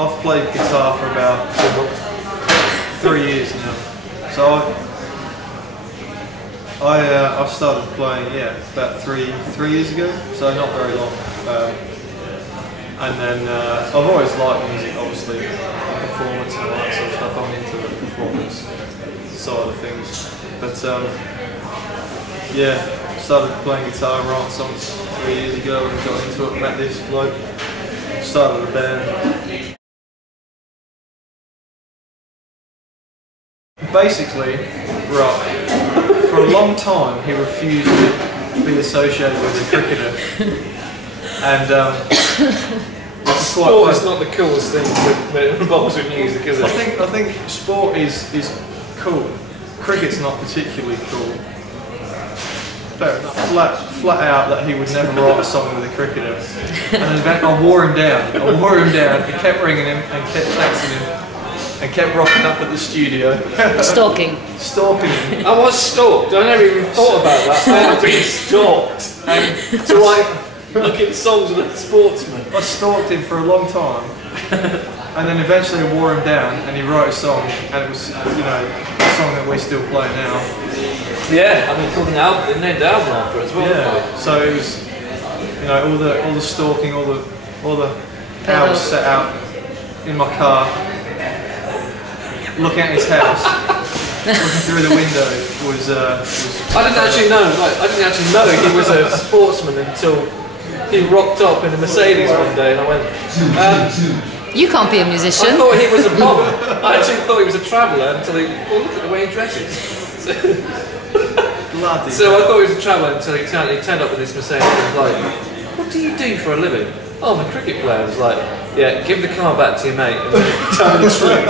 I've played guitar for about 3 years now. So I started playing about three years ago. So not very long. And then I've always liked music, obviously, performance and all that sort of stuff. I'm into the performance side of things. But yeah, started playing guitar and writing songs 3 years ago and got into it, met this bloke, started a band. Basically, right, for a long time he refused to be associated with a cricketer. And sport is not the coolest thing that involves with music, is it? I think sport is cool. Cricket's not particularly cool. Flat out that he would never write a song with a cricketer. And in fact, I wore him down. He kept ringing him and kept texting him and kept rocking up at the studio. Stalking. Stalking him. I was stalked. I never even thought about that. I had been stalked. And to like look at songs with a sportsman. I stalked him for a long time. And then eventually I wore him down and he wrote a song, and it was, you know, a song that we still play now. Yeah, I mean, called an album, they named the album after it as well. Yeah, so it was, you know, all the stalking, all the hours set out in my car, looking at his house, looking through the window was. I didn't actually know. Like, I didn't actually know he was a sportsman until he rocked up in a Mercedes one day, and I went. You can't be a musician. I thought he was a bomb. I actually thought he was a traveller until he. Well, look at the way he dresses. So I thought he was a traveller until he turned up with this Mercedes and was like, "What do you do for a living?" "Oh, I'm a cricket player." I was like, "Yeah, give the car back to your mate and tell me the truth."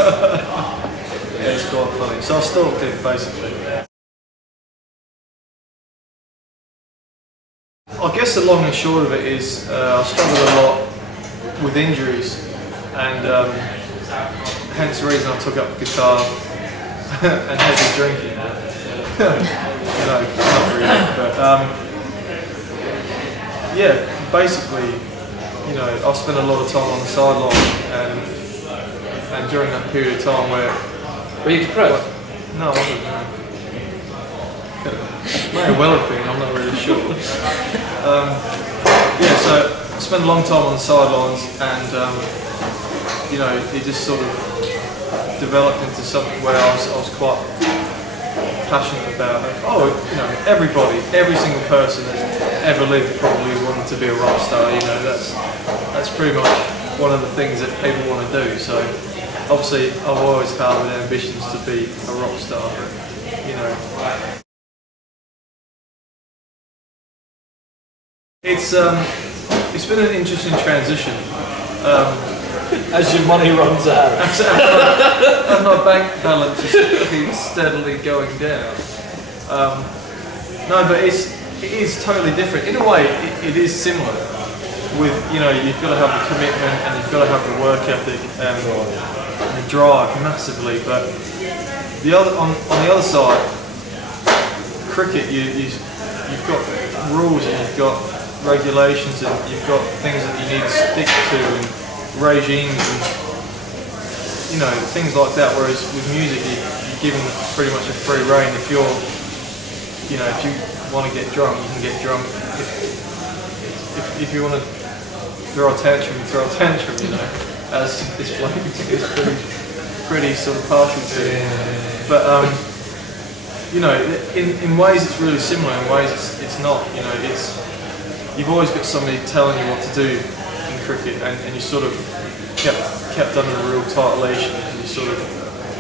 Yeah, it's quite funny. So I stalked him basically. I guess the long and short of it is I struggled a lot with injuries, and hence the reason I took up guitar and heavy drinking. You know, not really, but yeah, basically, you know, I spent a lot of time on the sideline, and during that period of time where. Were you depressed? No, I wasn't. May well have been, I'm not really sure. Yeah, so I spent a long time on the sidelines, and you know, it just sort of developed into something where I was quite passionate about it. Oh, you know, every single person that's ever lived probably wanted to be a rock star. You know, that's pretty much one of the things that people want to do. So obviously, I've always had ambitions to be a rock star, but you know. It's been an interesting transition. As your money runs out. And my bank balance keeps steadily going down. No, but it is totally different. In a way, it is similar. With, you know, you've got to have the commitment and you've got to have the work ethic and the drive massively. But on the other side, cricket, you've got rules and you've got regulations and you've got things that you need to stick to and regimes and, you know, things like that. Whereas with music, you're given pretty much a free rein. If you want to get drunk, you can get drunk. If you want to throw a tantrum, you throw a tantrum. You know, as this bloke is pretty sort of partial to. But you know, in ways it's really similar. In ways it's not. You know, you've always got somebody telling you what to do in cricket, and you sort of kept under a real tight leash, and you sort of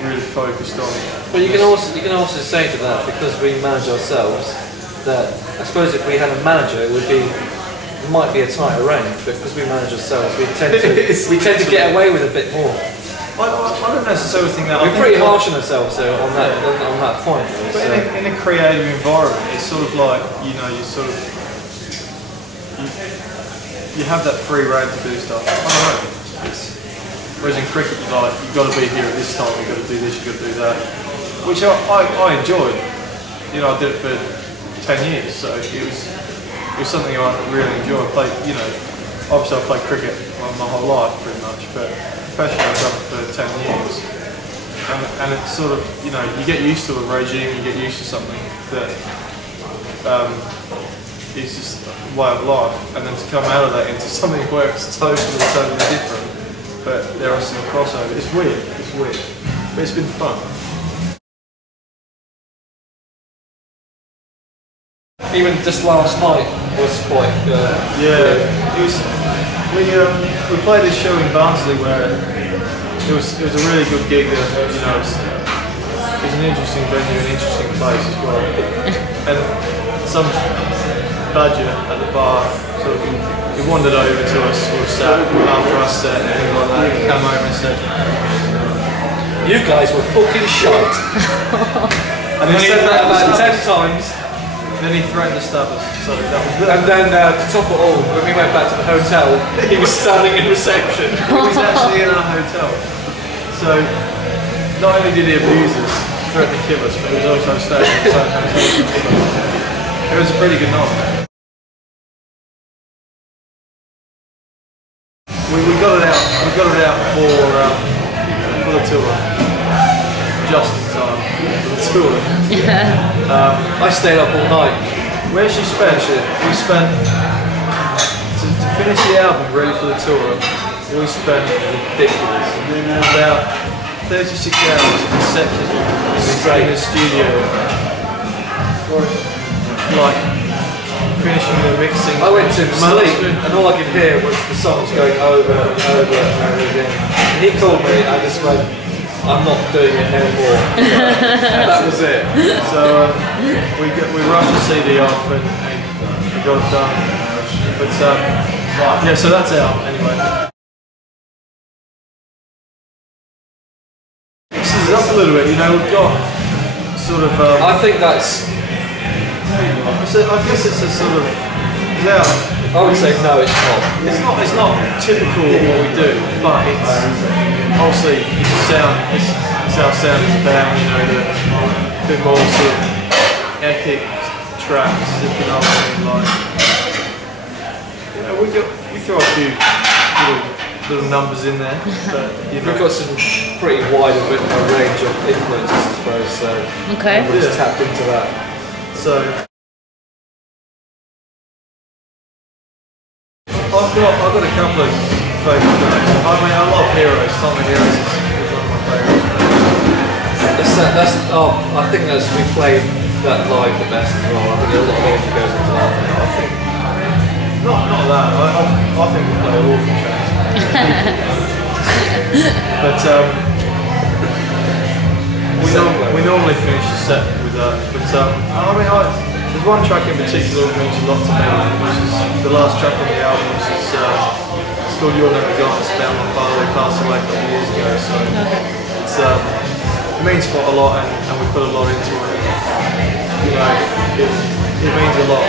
really focused on. But you can also say to that, because we manage ourselves, that I suppose if we had a manager, it might be a tighter rein, but because we manage ourselves, we tend to get away with a bit more. I don't necessarily think that. We're pretty harsh on ourselves though on that point. Though, but so. in a creative environment, it's sort of like, you know, you have that free rein to do stuff. I don't know. Whereas in cricket, you've got to be here at this time. You've got to do this. You've got to do that, which I enjoyed. You know, I did it for 10 years, so it was something I really enjoyed. I played, you know, obviously I played cricket my whole life pretty much, but profession I've done for 10 years. And it's sort of, you know, you get used to a regime, you get used to something that is just a way of life, and then to come out of that into something where it's totally different, but there are some crossover. It's weird, but it's been fun. Even just last night was quite yeah, it was, we played this show in Barnsley where it was a really good gig. You know, it was an interesting venue, an interesting place as well. And some badger at the bar sort of he wandered over to us, sort of sat after our set and things like that. He came over and said, "You guys were fucking shite." And he said that about 10 times. Then he threatened to stab us. So that was and then to top it all, when we went back to the hotel, he was standing in reception. He was actually in our hotel. So not only did he abuse us, threaten to kill us, but he was also staying in the same hotel. It was a pretty good night. We got it out. We got it out for the tour, just in time for the tour. I stayed up all night. Where she spent? We spent to finish the album, ready for the tour. We spent ridiculous about 36 hours consecutively in the studio, like finishing the mixing. I went to sleep and all I could hear was the songs going over and over and over again. And he called me and I just went, "I'm not doing it anymore." And that was it. So we rushed the CD off and we got it done. But yeah, so that's out anyway. This is up a little bit, you know. We've got sort of. I think that's. I guess it's a sort of. Yeah. I would say no, it's not. It's not typical of what we do, but it's obviously it's a sound. It's our sound is about, you know, the bit more sort of epic tracks, if you know what I mean. Like, you know, we throw a few little numbers in there, but you know. We've got some pretty wide range of influences, I suppose. So everybody's tapped into that. So. I've got a couple of favourite bands. I mean, I love Heroes. Tom and Heroes is one of my favourites. I think as we played that live the best as well. I think a lot of energy goes into that. I think not that. I think we play all the tracks. But we normally finish the set with that. But I mean, there's one track in particular that means a lot to me, which is the last track on the album, which is it's called You're Never Gone. It's about my father who passed away a couple of years ago, so it's, it means quite a lot, and we put a lot into it. You know, it means a lot.